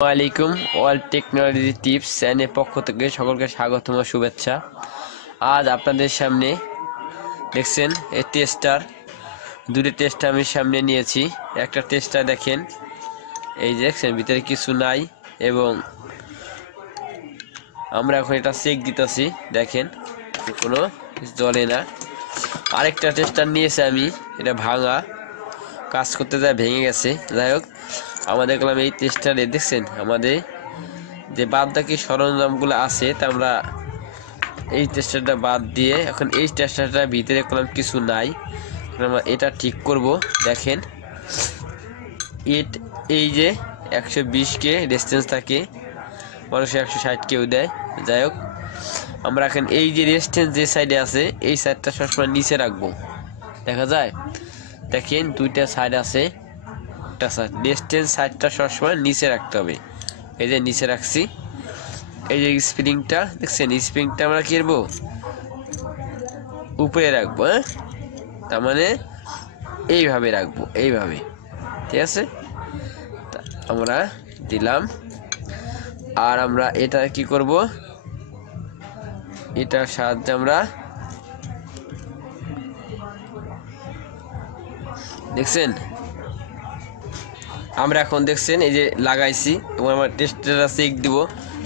আসসালামাইকুম world technology tips চ্যানেলের পক্ষ থেকে সকলকে স্বাগতম ও শুভেচ্ছা। আজ আপনাদের সামনে দেখছেন এই টেস্টার, দুটো টেস্টার আমি সামনে নিয়েছি। একটা টেস্টার দেখেন, এই দেখছেন ভিতরে কিছু নাই এবং আমরা এখন এটা চেক দিতেছি, দেখেন কোনো জ্বলে না। আরেকটা টেস্টার নিয়েছি আমি, এটা ভাঙা, কাজ করতে যায় ভেঙে গেছে। যাই হোক, আমাদের দেখলাম এই টেস্টারে দেখছেন আমাদের যে বাদ বাকি সরঞ্জামগুলো আছে, তা আমরা এই টেস্টারটা বাদ দিয়ে এখন এই টেস্টারটার ভিতরে করলাম কিছু নাই, আমরা এটা ঠিক করব। দেখেন এই যে 120 রেজিস্ট্যান্স থাকে, মানুষ 160 দেয়। যাই হোক, আমরা এখন এই যে রেজিস্ট্যান্স যে সাইডে আছে এই সাইডটা সবসময় নিচে রাখবো। দেখা যায়, দেখেন দুইটা সাইড আছে, ডিস্টেন্স সাইডটা সবসময় নিচে রাখতে হবে। এই যে নিচে রাখছি। এই যে স্প্রিংটা দেখছেন, স্প্রিংটা আমরা কি করবো, উপরে রাখবো। তার মানে এইভাবে রাখবো, এইভাবে, ঠিক আছে। আমরা দিলাম। আর আমরা এটা কি করব, এটার সাহায্যে আমরা দেখছেন, আমরা এখন দেখছেন এই যে লাগাইছি এবং আমরা টেস্টারটা চেক দিব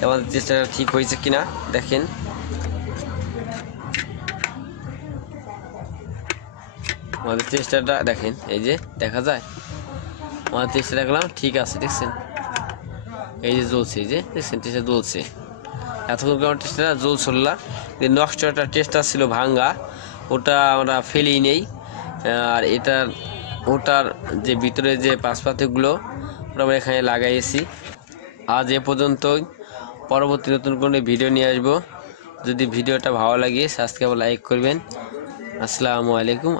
আমাদের টেস্টারটা ঠিক হয়েছে কিনা। দেখেন আমাদের টেস্টারটা দেখেন, এই যে দেখা যায় আমাদের টেস্টার দেখলাম ঠিক আছে। দেখছেন এই যে জ্বলছে, এই যে দেখছেন টেস্টার জ্বলছে। এতক্ষণ আমার টেস্টারটা জ্বলছিল না, নষ্ট একটা টেস্টার ছিল ভাঙ্গা, ওটা আমরা ফেলেই নেই। আর ওটার যে ভিতরে যে পাশপাতিগুলো ওটা আমরা এখানে লাগাইছি। আজ এ পর্যন্তই, পরবর্তী নতুন কোনো ভিডিও নিয়ে আসবো। যদি ভিডিওটা ভালো লাগে সাবস্ক্রাইব লাইক করবেন। আসসালামু আলাইকুম।